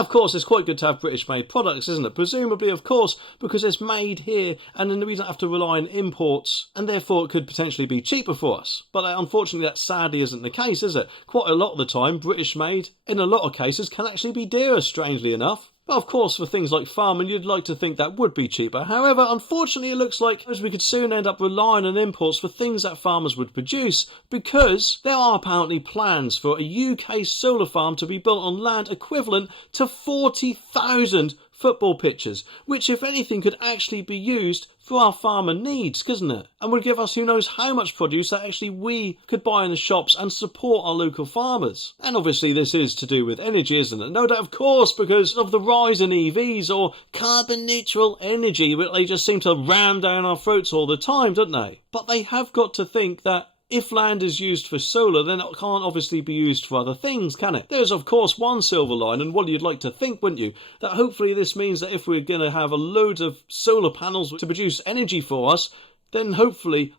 Of course, it's quite good to have British-made products, isn't it? Presumably, of course, because it's made here, and then we don't have to rely on imports, and therefore it could potentially be cheaper for us. But unfortunately, that sadly isn't the case, is it? Quite a lot of the time, British-made, in a lot of cases, can actually be dearer, strangely enough. But of course, for things like farming, you'd like to think that would be cheaper. However, unfortunately, it looks like we could soon end up relying on imports for things that farmers would produce, because there are apparently plans for a UK solar farm to be built on land equivalent to 40,000 football pitches, which if anything could actually be used for our farmer needs, couldn't it? And would give us who knows how much produce that actually we could buy in the shops and support our local farmers. And obviously this is to do with energy, isn't it? No doubt, of course, because of the rise in EVs or carbon neutral energy, but they just seem to ram down our throats all the time, don't they? But they have got to think that if land is used for solar, then it can't obviously be used for other things, can it? There's of course one silver line, and what you'd like to think, wouldn't you? That hopefully this means that if we're going to have a load of solar panels to produce energy for us, then hopefully,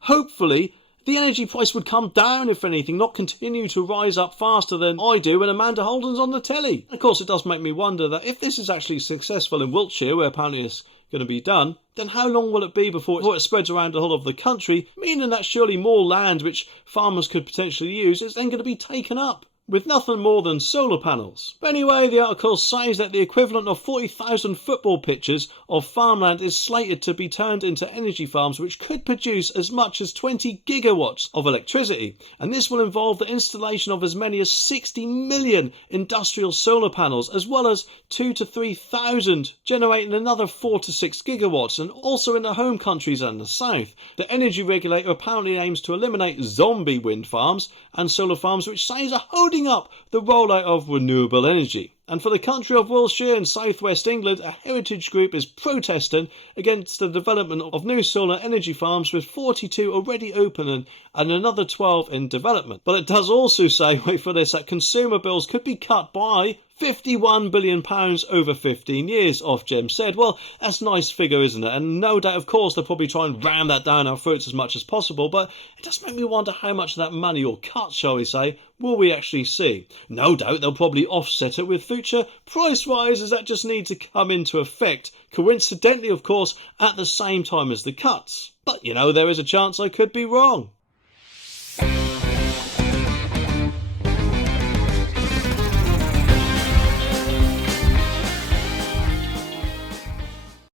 the energy price would come down, if anything, not continue to rise up faster than I do when Amanda Holden's on the telly. Of course, it does make me wonder that if this is actually successful in Wiltshire, where apparently it's going to be done, then how long will it be before it spreads around the whole of the country, meaning that surely more land which farmers could potentially use is then going to be taken up with nothing more than solar panels. But anyway, the article says that the equivalent of 40,000 football pitches of farmland is slated to be turned into energy farms which could produce as much as 20 gigawatts of electricity. And this will involve the installation of as many as 60 million industrial solar panels, as well as 2,000 to 3,000, generating another 4 to 6 gigawatts, and also in the home countries and the south. The energy regulator apparently aims to eliminate zombie wind farms and solar farms which says are holding up the rollout of renewable energy. And for the country of Wiltshire in southwest England, a heritage group is protesting against the development of new solar energy farms, with 42 already open and another 12 in development. But it does also say, wait for this, that consumer bills could be cut by £51 billion over 15 years, Ofgem said. Well, that's a nice figure, isn't it? And no doubt, of course, they'll probably try and ram that down our throats as much as possible, but it does make me wonder how much of that money, or cut, shall we say, will we actually see? No doubt they'll probably offset it with future price rises that just need to come into effect, coincidentally, of course, at the same time as the cuts. But, you know, there is a chance I could be wrong.